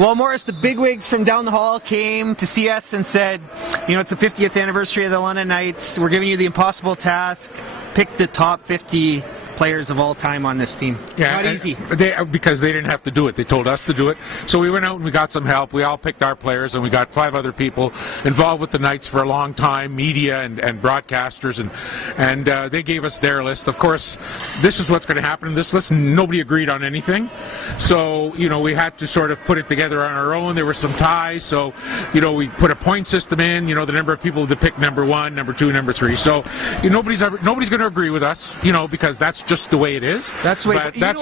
Well, Morris, the bigwigs from down the hall came to see us and said, you know, it's the 50th anniversary of the London Knights. We're giving you the impossible task. Pick the top 50 players of all time on this team. Yeah, not easy. Because they didn't have to do it. They told us to do it. So we went out and we got some help. We all picked our players, and we got 5 other people involved with the Knights for a long time, media and broadcasters, and they gave us their list. Of course, this is what's going to happen in this list. Nobody agreed on anything. So, you know, we had to sort of put it together on our own. There were some ties. So, you know, we put a point system in, you know, the number of people to pick number 1, number 2, number 3. So, you know, nobody's going to agree with us, you know, because that's just the way it is. That's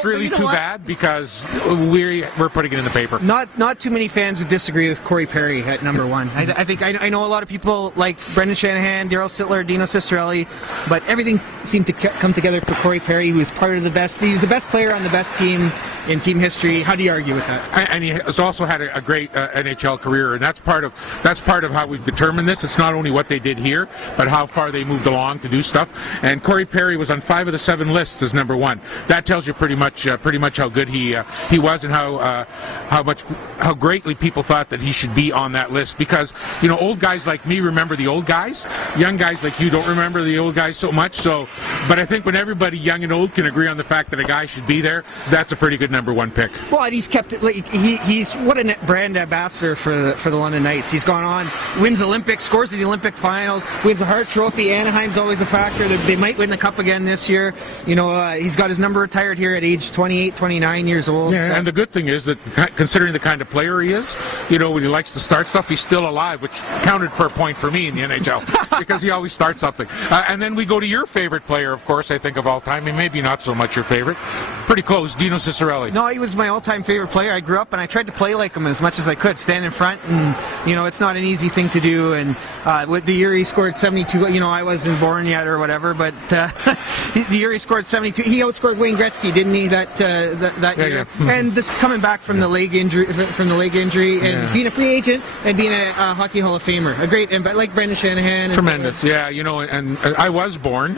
really too bad because we're putting it in the paper. Not too many fans would disagree with Corey Perry at number 1. I think I know a lot of people like Brendan Shanahan, Daryl Sittler, Dino Cicerelli, but everything seemed to come together for Corey Perry, who was part of the best. He's the best player on the best team in team history. How do you argue with that? And he has also had a great NHL career, and that's part of how we've determined this. It's not only what they did here, but how far they moved along to do stuff. And Corey Perry was on 5 of the 7 lists as number 1. That tells you pretty much how good he was, and how greatly people thought that he should be on that list. Because, you know, old guys like me remember the old guys. Young guys like you don't remember the old guys so much. So, but I think when everybody young and old can agree on the fact that a guy should be there, that's a pretty good number 1 pick. Well, and he's kept it. Like, he's what a brand ambassador for the London Knights. He's gone on, wins Olympics, scores in the Olympic finals, wins the Hart Trophy. Anaheim's always a factor. They might win the Cup again this year. You know, he's got his number retired here at age 28, 29 years old. Yeah, and the good thing is that considering the kind of player he is, you know, when he likes to start stuff, he's still alive, which counted for a point for me in the NHL because he always starts something. And then we go to your favorite player, of course, I think of all time. Maybe not so much your favorite. Pretty close, Dino Cicerelli. No, he was my all-time favorite player. I grew up and I tried to play like him as much as I could, stand in front, and you know, it's not an easy thing to do. And with the year he scored 72, you know, I wasn't born yet or whatever, but the year he scored 72, he outscored Wayne Gretzky, didn't he? That year. Yeah. And just coming back from the leg injury, and being a free agent and being a Hockey Hall of Famer, but like Brendan Shanahan. Tremendous, yeah. You know, and I was born.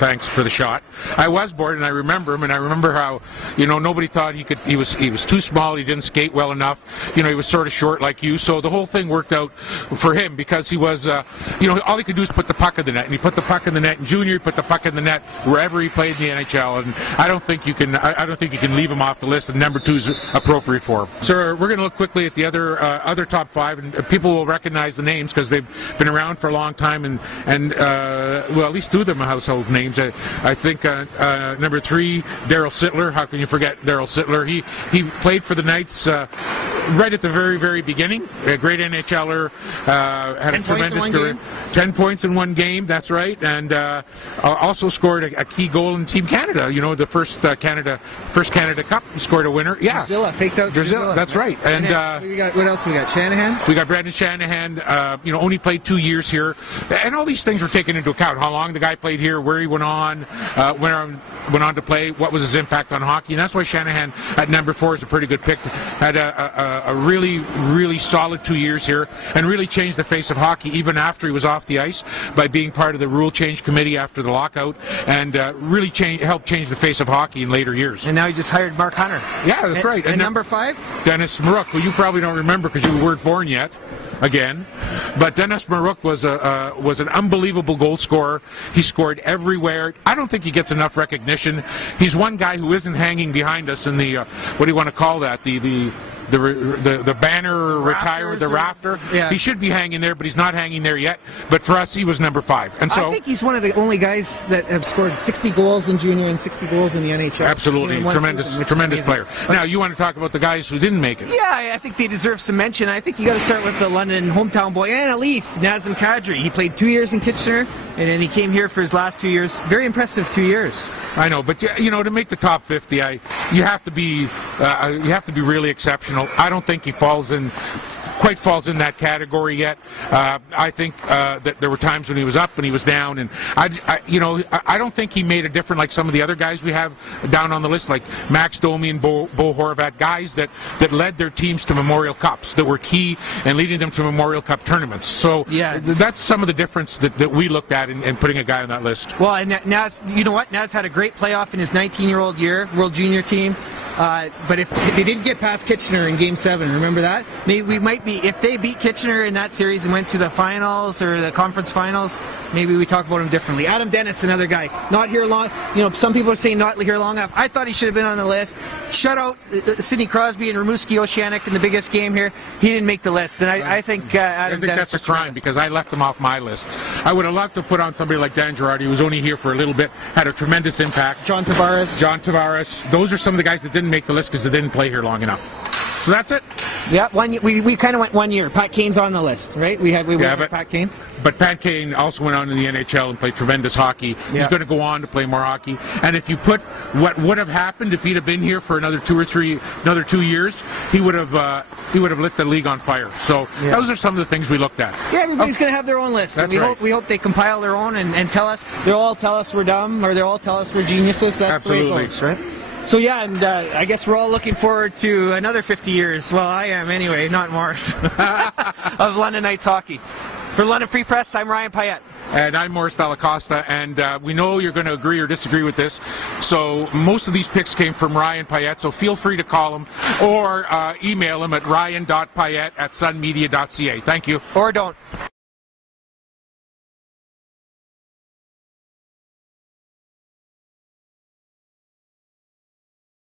Thanks for the shot. I was born, and I remember him, and I remember how, you know, nobody thought he could. He was too small. He didn't skate well enough. You know, he was sort of short like you. So the whole thing worked out for him because he was, you know, all he could do is put the puck in the net, and he put the puck in the net. In junior, he put the puck in the net wherever he played in the NHL, and I don't think you can leave him off the list. And number 2 is appropriate for him. So we're going to look quickly at the other top 5, and people will recognize the names because they've been around for a long time, and well, at least 2 of them are household names. I think number 3, Daryl Sittler. How can you forget Daryl Sittler? He played for the Knights right at the very, very beginning. A great NHLer, had a tremendous career. 10 points in 1 game. That's right, and also scored a key goal in Team Canada. You know, the first Canada Cup. He scored a winner. Yeah, Drusilla, faked out Drusilla. That's right. And what else we got? Shanahan. We got Brendan Shanahan. You know, only played 2 years here, and all these things were taken into account. How long the guy played here, where he went on to play, what was his impact on hockey, and that's why Shanahan at number 4 is a pretty good pick. Had a really, really solid 2 years here, and really changed the face of hockey even after he was off the ice by being part of the rule change committee after the lockout, and really helped change the face of hockey in later years. And now he just hired Mark Hunter. Yeah, that's right. And number 5? Dennis Maruk, who you probably don't remember because you weren't born yet. Again, but Dennis Maruk was an unbelievable goal scorer. He scored everywhere. I don't think he gets enough recognition. He's one guy who isn't hanging behind us in the what do you want to call that? The banner retire, the rafter. Yeah. He should be hanging there, but he's not hanging there yet. But for us, he was number 5. And so I think he's one of the only guys that have scored 60 goals in junior and 60 goals in the NHL. Absolutely, tremendous player. Now you want to talk about the guys who didn't make it? Yeah, I think they deserve some mention. I think you got to start with the London hometown boy and a Leaf, Nazem Kadri. He played 2 years in Kitchener, and then he came here for his last 2 years. Very impressive 2 years. I know, but you know, to make the top 50, you have to be really exceptional. I don't think he quite falls in that category yet. I think that there were times when he was up and he was down, and I don't think he made a difference like some of the other guys we have down on the list, like Max Domi and Bo Horvat, guys that led their teams to Memorial Cups, that were key and leading them to Memorial Cup tournaments. So yeah, that's some of the difference that we looked at in putting a guy on that list. Well, and Naz, you know what? Naz had a great playoff in his 19-year-old year, World Junior team. But if they didn't get past Kitchener in Game 7, remember that? Maybe we might be, if they beat Kitchener in that series and went to the finals or the conference finals, maybe we talk about him differently. Adam Dennis, another guy, not here long. Some people are saying not here long enough. I thought he should have been on the list. Shut out Sidney Crosby and Rimouski Oceanic in the biggest game here. He didn't make the list, and I think Adam Dennis. That's a crime because I left him off my list. I would have loved to put on somebody like Dan Girardi, who was only here for a little bit, had a tremendous impact. John Tavares. Those are some of the guys that didn't make the list because they didn't play here long enough. So that's it. Yeah, we kind of went 1 year. Pat Kane's on the list, right? We went with Pat Kane. But Pat Kane also went on in the NHL and played tremendous hockey. Yeah. He's going to go on to play more hockey. And if you put what would have happened if he'd have been here for another 2 years, he would have lit the league on fire. So those are some of the things we looked at. Yeah, everybody's going to have their own list. That's right. We hope they compile their own and tell us. They'll all tell us we're dumb, or they'll all tell us we're geniuses. That's Absolutely. the way it goes, right? So yeah, and I guess we're all looking forward to another 50 years. Well, I am anyway, not Morris, of London Knights hockey. For London Free Press, I'm Ryan Payette. And I'm Morris Delacosta, and we know you're going to agree or disagree with this. So most of these picks came from Ryan Payette, so feel free to call him or email him at ryan.payette@sunmedia.ca. Thank you. Or don't.